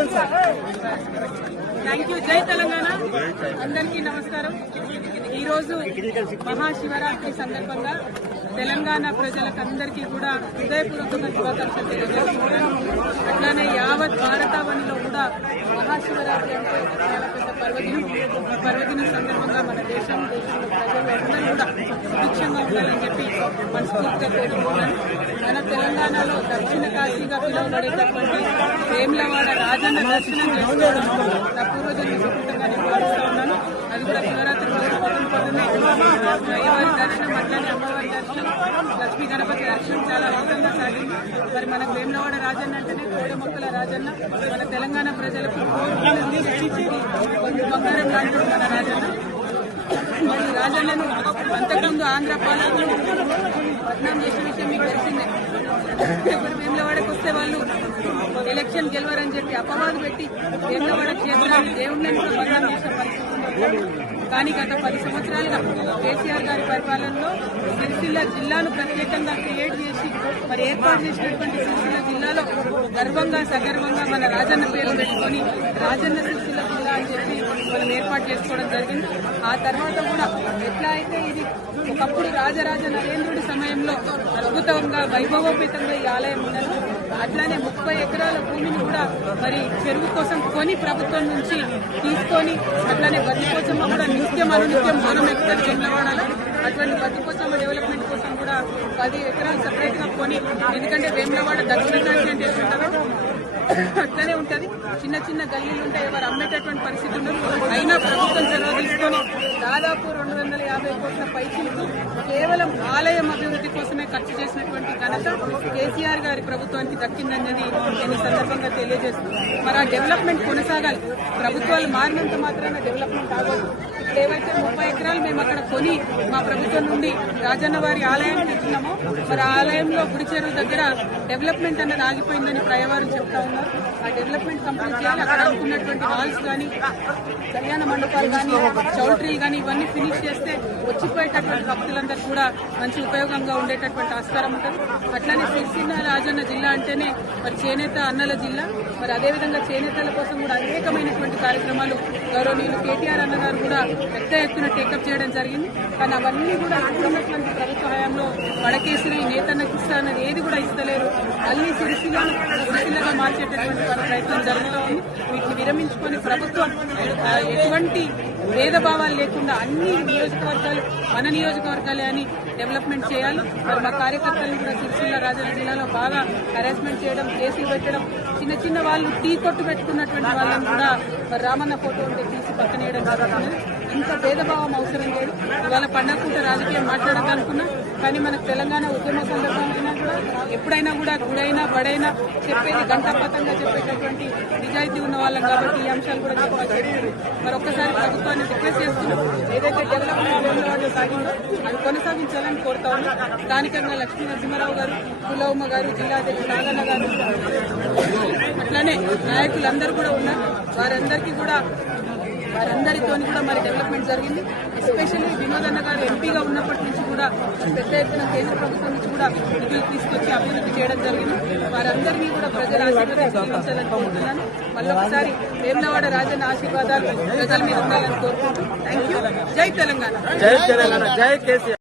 చెప్పండి sir thank you జై తెలంగాణ అందరికీ నమస్కారం. ఈ రోజు మహాశివరాత్రి సందర్భంగా తెలంగాణ ప్రజలకందరికీ కూడా హృదయపూర్వకంగా శుభాకాంక్షలు తెలియజేస్తున్నాను. అట్లానే యావత్ భారతావనిలో కూడా మహాశివరాత్రి అంటే చాలా పెద్ద పర్వదినం. పర్వదినం సందర్భంగా మన దేశం దేశంలో ప్రజలు అందరూ కూడా సుభిక్షంగా ఉండాలని చెప్పి మనస్ఫూర్తిగా కోరుకుంటున్నాను. మన తెలంగాణలో దక్షిణ కాశీగా పిలువబడేటటువంటి వేములవాడ రాజన్న దర్శనం చేసుకోవడం నా పూర్వజన్మ సుకృతంగా నేను ఉన్నాను. అది కూడా శివరాత్రి రోజు పదం పదమే. అయ్యవారి దర్శనం అట్లనే అమ్మవారి దర్శనం లక్ష్మీ గణపతి దర్శనం చాలా అద్భుతంగా సాగింది. మరి మన వేములవాడ రాజన్న అంటేనే కోడి మొక్కల రాజన్న. మన తెలంగాణ ప్రజలకు కొంచెం బంగారం లాంటి మన రాజన్న. రాజన్నను అంతకుముందు ఆంధ్ర పాలకులు పట్నం చేసిన విషయం మీకు తెలిసిందే. వేములవాడకు వస్తే వాళ్ళు ఎలక్షన్ గెలవరని చెప్పి అపవాదు పెట్టి వేములవాడ క్షేత్రాన్ని దేవుళ్ళని కూడా బదనాం చేసిన పరిస్థితి కానీ గత పది సంవత్సరాలుగా కేసీఆర్ గారి పరిపాలనలో సిరిసిల్ల జిల్లాను ప్రత్యేకంగా క్రియేట్ చేసి మరి ఏర్పాటు చేసినటువంటి సిరిసిల్ల జిల్లాలో గర్వంగా సగర్వంగా మన రాజన్న పేరు పెట్టుకొని రాజన్న సిరిసిల్ల జిల్లా అని చెప్పి మనం ఏర్పాటు చేసుకోవడం జరిగింది. ఆ తర్వాత కూడా ఎట్లా అయితే ఇది ఒకప్పుడు రాజరాజ నరేంద్రుడి సమయంలో అద్భుతంగా వైభవోపేతంగా ఈ ఆలయం ఉన్నది అట్లానే ముప్పై ఎకరాల భూమిని కూడా మరి చెరువు కోసం కొని ప్రభుత్వం నుంచి తీసుకొని అట్లానే బతికోసమ్మ కూడా నిత్యం అనునిత్యం మనం ఎక్కుతారు వేములవాడలో అటువంటి బతికోసమ్మ డెవలప్మెంట్ కోసం కూడా పది ఎకరాలు సపరేట్గా కొని ఎందుకంటే వేములవాడ దక్షిణ కాశీ అంటే ఎట్లుంటారో అట్లనే ఉంటది. చిన్న చిన్న గల్లీలు ఉంటాయి ఎవరు అమ్మేటటువంటి పరిస్థితి ఉండదు. అయినా ప్రభుత్వం చొరవ తీసుకొని దాదాపు రెండు వందల యాభై కోట్ల పైసలకు కేవలం ఆలయం అభివృద్ధి కోసమే ఖర్చు చేసినటువంటి ఘనత కేసీఆర్ గారి ప్రభుత్వానికి దక్కిందన్నది నేను ఈ సందర్భంగా తెలియజేస్తున్నాను. మరి ఆ డెవలప్మెంట్ కొనసాగాలి. ప్రభుత్వాలు మారినంత మాత్రాన డెవలప్మెంట్ ఆగదు. ఏవైతే ముప్పై ఎకరాలు మేము అక్కడ కొని మా ప్రభుత్వం నుండి రాజన్న వారి ఆలయానికి ఇచ్చినామో మరి ఆ ఆలయంలో గుడి చెరువు దగ్గర డెవలప్మెంట్ అన్నది ఆగిపోయిందని ప్రయవారు చెప్తా ఉన్నారు. ఆ డెవలప్మెంట్ కంప్లీట్ చేయాలి. అక్కడ అనుకున్నటువంటి హాల్స్ కానీ కళ్యాణ మండపాలు కానీ చౌల్ట్రీలు కానీ ఇవన్నీ ఫినిష్ చేస్తే వచ్చిపోయేటటువంటి భక్తులందరూ కూడా మంచి ఉపయోగంగా ఉండేటటువంటి ఆస్కారం ఉంటుంది. అట్లానే సిరిసిల్ల రాజన్న జిల్లా అంటేనే మరి చేనేత అన్నల జిల్లా. మరి అదేవిధంగా చేనేతల కోసం కూడా అనేకమైనటువంటి కార్యక్రమాలు గౌరవనీయులు కేటీఆర్ అన్న గారు కూడా పెద్ద ఎత్తున టేకప్ చేయడం జరిగింది. కానీ అవన్నీ కూడా ఇప్పుడున్నటువంటి ప్రభుత్వ హయాంలో వడకేసిన ఈ నేతన్నకి ఇస్తా అన్నది ఏది కూడా ఇస్తలేరు. మళ్ళీ సిరిసిల్లను సిరిసిల్లగా మార్చేటటువంటి ప్రయత్నం జరుగుతూ ఉంది. వీటిని విరమించుకొని ప్రభుత్వం ఎటువంటి భేదభావాలు లేకుండా అన్ని నియోజకవర్గాలు మన నియోజకవర్గాలే అని డెవలప్మెంట్ చేయాలి. మరి మా కార్యకర్తలను కూడా సిరిసిల్ల రాజన్న జిల్లాలో బాగా హెరాస్మెంట్ చేయడం కేసులు పెట్టడం చిన్న చిన్న వాళ్ళు టీ కొట్టు పెట్టుకున్నటువంటి వాళ్ళని కూడా మరి రామన్న ఫోటో ఉంటే తీసి పక్కనేయడం జరుగుతుంది. ఇంత భేదభావం అవసరం లేదు. ఇవాళ పండగ రాజకీయం మాట్లాడదనుకున్నా కానీ మనకు తెలంగాణ ఉద్యమ సందర్భంగా కూడా ఎప్పుడైనా కూడా గుడైనా బడైనా చెప్పేది గంటపతంగా చెప్పేటటువంటి నిజాయితీ ఉన్న వాళ్ళం కాబట్టి ఈ అంశాలు కూడా చెప్పాలి మరొకసారి మరి ఒక్కసారి ప్రభుత్వాన్ని రిక్వెస్ట్ చేస్తున్నాం. ఏదైతే డెవలప్మెంట్ సాగిందో అది కొనసాగించాలని కోరుతా ఉన్నాం. స్థానికంగా లక్ష్మీ నరసింహారావు గారు కులవమ్మ గారు జిల్లా అధ్యక్షుడు నాగన్న గారు అట్లానే నాయకులందరూ కూడా ఉన్నారు. వారందరికీ కూడా వారందరితో కూడా మరి డెవలప్మెంట్ జరిగింది. ఎస్పెషల్లీ వినోద్ అన్న గారు ఎంపీగా ఉన్నప్పటి నుంచి కూడా పెద్ద ఎత్తున కేంద్ర ప్రభుత్వం నుంచి కూడా నిధులు తీసుకొచ్చి అభివృద్ధి చేయడం జరిగింది. వారందరినీ కూడా ప్రజల ఆశీర్వాదాలు కోరుతున్నాను మళ్ళొకసారి వేములవాడ రాజన్న ఆశీర్వాదాలు ప్రజల మీద ఉండాలని కోరుకుంటున్నాను థ్యాంక్ యూ జై తెలంగాణ. జై తెలంగాణ. జై కేసీఆర్.